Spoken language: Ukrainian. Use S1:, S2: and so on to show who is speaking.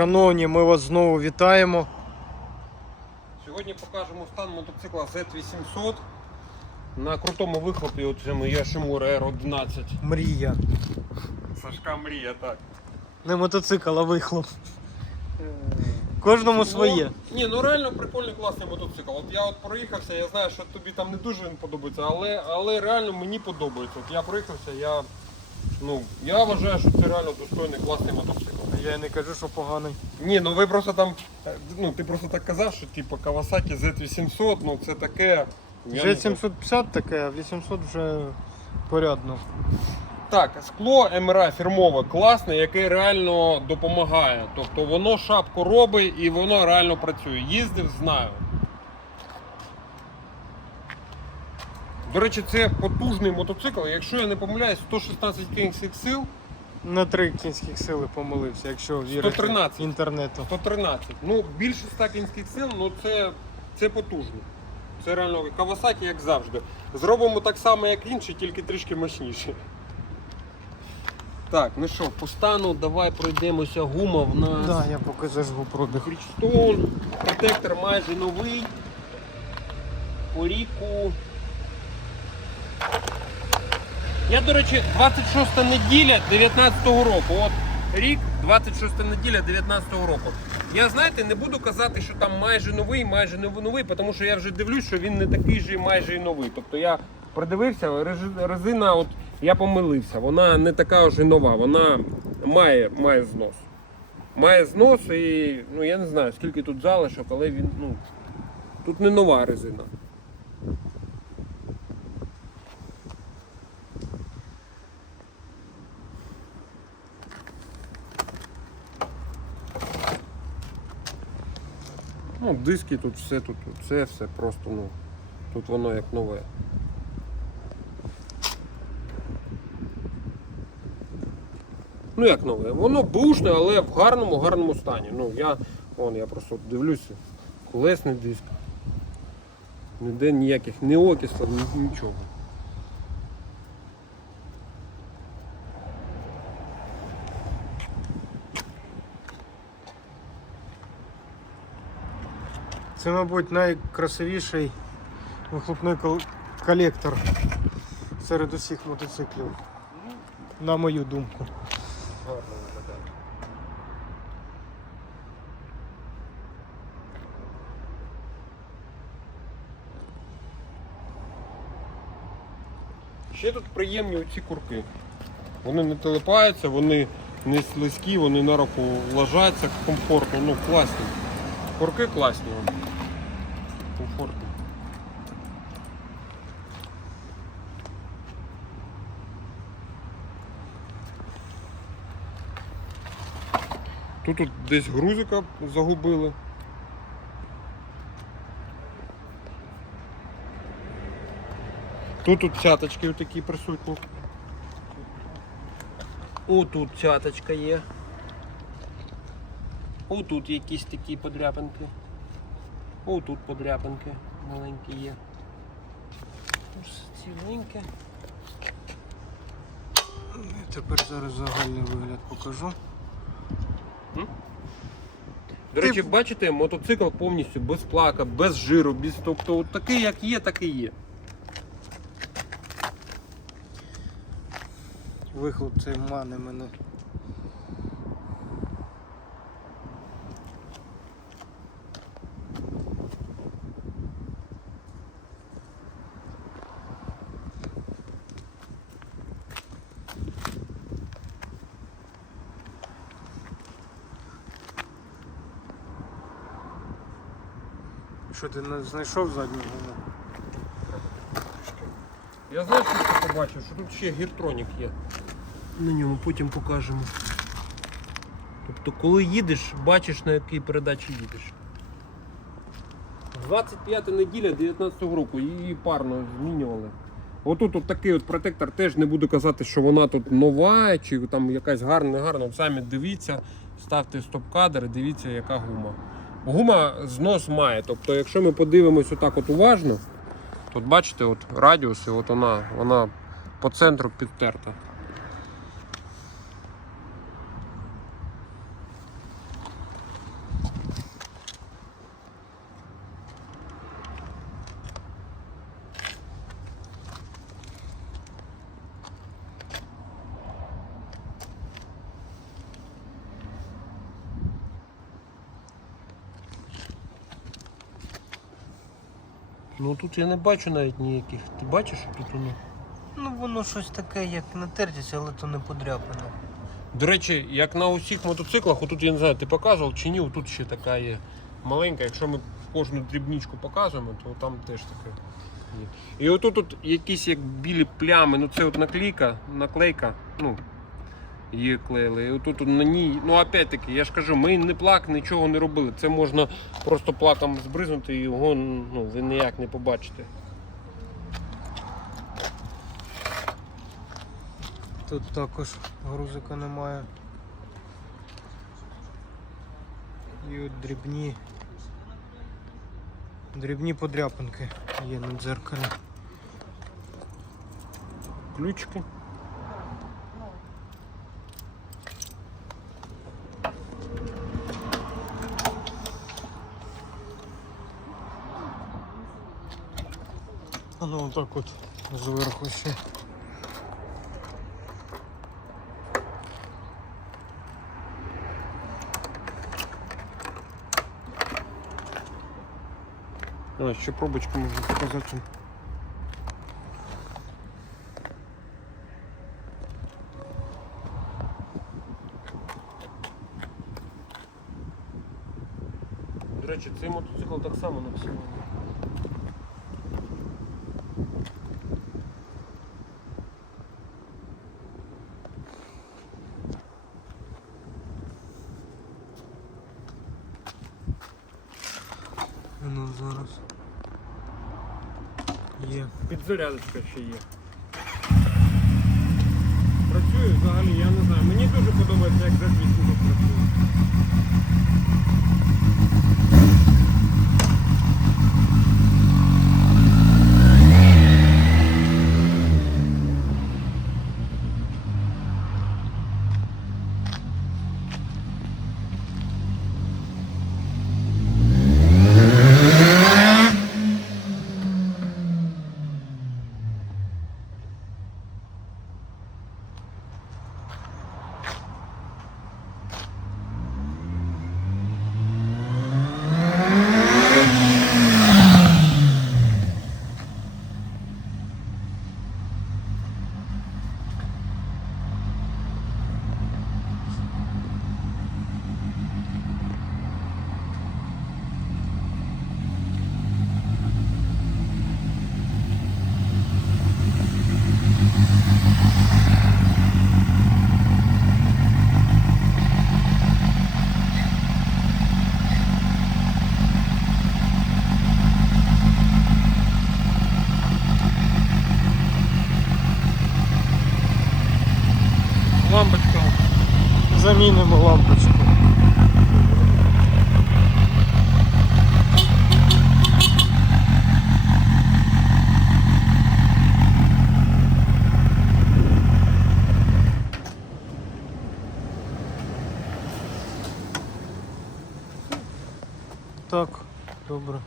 S1: Шановні, ми вас знову вітаємо.
S2: Сьогодні покажемо стан мотоцикла Z800 на крутому вихлопі от цьому Яшимура R11.
S1: Мрія.
S2: Сашка мрія, так.
S1: Не мотоцикл, а вихлоп. Кожному своє.
S2: Ну, ні, ну реально прикольний класний мотоцикл. От я от проїхався, я знаю, що тобі там не дуже він подобається, але, але реально мені подобається. От я проїхався, я, ну, я вважаю, що це реально достойний класний мотоцикл.
S1: Я не кажу, що поганий.
S2: Ні, ну ви просто там, е, ну ти просто так казав, що типу Kawasaki Z800, ну це таке. я не
S1: Вже 750 таке, а 800 вже порядно.
S2: Так, скло МРА фірмове класне, яке реально допомагає. Тобто воно шапку робить і воно реально працює. Їздив, знаю. До речі, це потужний мотоцикл. Якщо я не помиляюсь, 116 кінських сил,
S1: На три кінських сили помилився, якщо вірити
S2: 113.
S1: інтернету.
S2: 113. Ну, більше 100 кінських сил, ну це, це потужно. Це реально Кавасакі, як завжди. Зробимо так само, як інші, тільки трішки мощніше. Так, ну що, по стану давай пройдемося. Гума в нас.
S1: Да, я поки зажгу пробіг.
S2: Bridgestone, протектор майже новий. По ріку. Я, до речі, 26 неділя 19-го року. От рік, 26 неділя 19-го року. Я знаєте, не буду казати, що там майже новий, майже новий, тому що я вже дивлюсь, що він не такий же і майже і новий. Тобто я придивився, резина, от я помилився, вона не така вже нова, вона має, має знос. Має знос і ну я не знаю скільки тут залишок, але він ну тут не нова резина. Ну, диски тут все тут, тут це все просто, ну, тут воно як нове. Ну як нове? Воно бушне, але в гарному, гарному стані. Ну я, вон, я просто дивлюся, колесний диск. Ніде ніяких ні окислів, ні, нічого.
S1: Це, мабуть, найкрасивіший вихлопний колектор серед усіх мотоциклів. На мою думку.
S2: Ще тут приємні оці курки. Вони не телепаються, вони не слизькі, вони на руку ложаться комфортно, ну класні. Курки класні. Комфортні. Тут, тут десь грузика загубили. Тут тут цяточки такі присутні. О, тут цяточка є. О, тут якісь такі подряпинки. О, тут подряпинки маленькі є. Ось ціленьке.
S1: Тепер зараз загальний вигляд покажу.
S2: До
S1: Ти-
S2: речі, бачите, мотоцикл повністю без плака, без жиру, без тобто от такий, як є, так і є.
S1: Вихлоп цей мане мене. Що ти не знайшов задню гуму?
S2: Я знаю, що ти побачив, що тут ще гіртронік є. На ньому потім покажемо. Тобто, коли їдеш, бачиш на якій передачі їдеш. 25 неділя 19 року, її парно змінювали. Отут от такий от протектор теж не буду казати, що вона тут нова чи там якась гарна, не гарна. Самі дивіться, ставте стоп-кадр, дивіться, яка гума. Гума знос має. Тобто, якщо ми подивимось отак от уважно, Тут бачите, от радіус, і от вона, вона по центру підтерта. Ну тут я не бачу навіть ніяких. Ти бачиш, що тут воно?
S1: Ну воно щось таке, як натертість, але то не подряпано.
S2: До речі, як на усіх мотоциклах, отут я не знаю, ти показував чи ні, отут ще така є маленька. Якщо ми кожну дрібничку показуємо, то там теж таке є. І отут тут якісь як білі плями, ну це от наклейка, наклейка, ну, її клеїли. І отут на ній, ну опять-таки, я ж кажу, ми не плак, нічого не робили. Це можна просто плаком збризнути і його ну, ви ніяк не побачите.
S1: Тут також грузика немає. І от дрібні. Дрібні подряпинки є на дзеркалі.
S2: Ключики.
S1: А ну отак от зверху ще.
S2: А, ще пробочку можна показати. До речі, цей мотоцикл так само на
S1: зараз. Є.
S2: Підзарядочка ще є. Працюю взагалі, я не знаю. Мені дуже подобається, як Z8 тут працює.
S1: Лампочка. Замінимо лампочку. Так, добре.